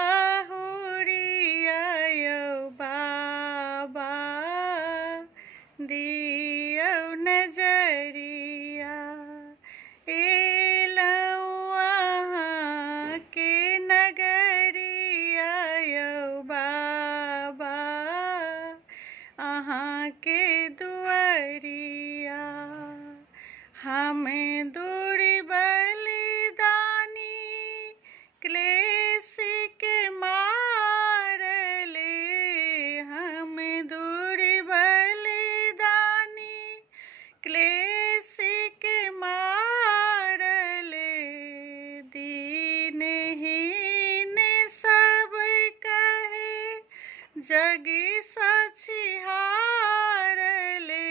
आहुरिया यौ बाबा दियौ नजरिया एलौं अहाँके नगरिया यौ बाबा अहाँके दुआरिया हमें दूरी बलिदानी क्लेश के मारले हमें दूरी बलिदानी क्लेश के मारले दीनहीन सब कहे जगी सछिहारले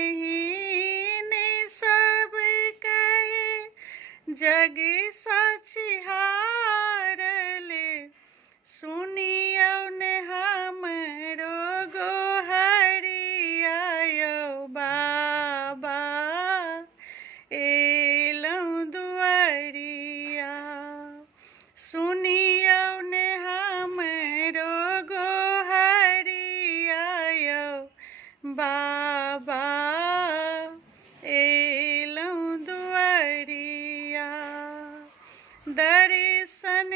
दीनहीन सब कहे जगी सछिहारले सुनियौ ने हमरो गोहरिया यौ बाबा एलौं दुआरिया सुनियौ ने हमरो गोहरिया यौ बाबा एलौं दुआरिया दर्शन